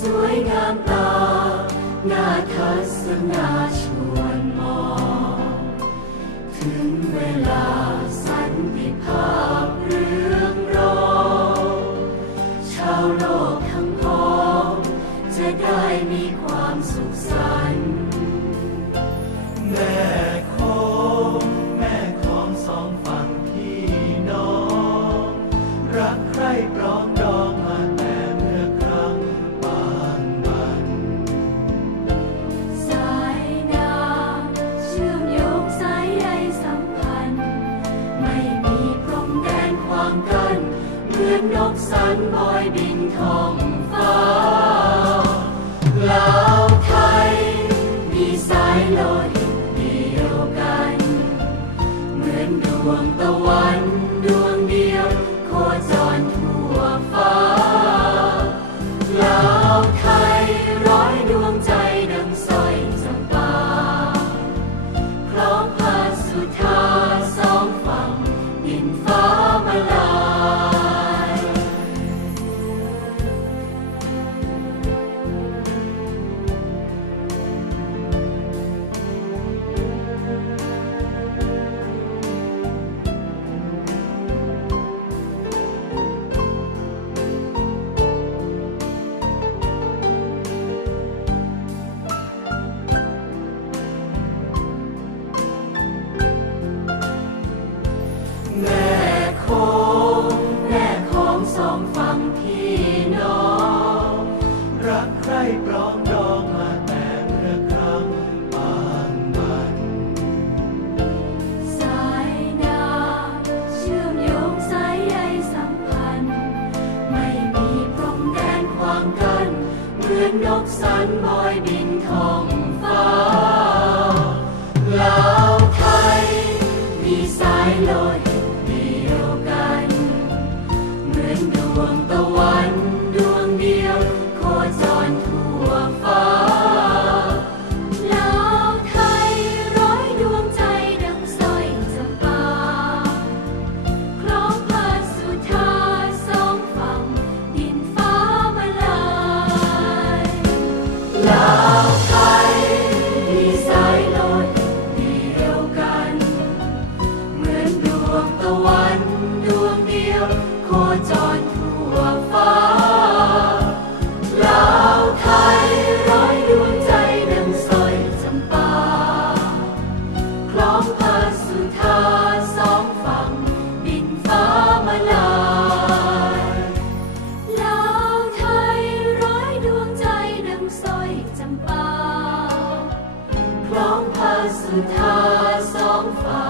สวยงามตาหน่าทัศนาชวนมอง ถึงเวลาสันติภาพเรื่องรองชาวโลกทั้งพ้อง จะได้มีความสุขสันต์แม่ของแม่ของสองฝั่งพี่น้อง รักใครปรอง เหมือนนก เหมือนนก ตะวันดวงเดียว โคจรทั่วฟ้าลาวไทยร้อยดวงใจดังสอยจำปาคล้องผ้าสุธาสองฝั่งดินฟ้ามาลายลาวไทยร้อยดวงใจดังสอยจำปาคล้องผ้าสุธาสองฝั่ง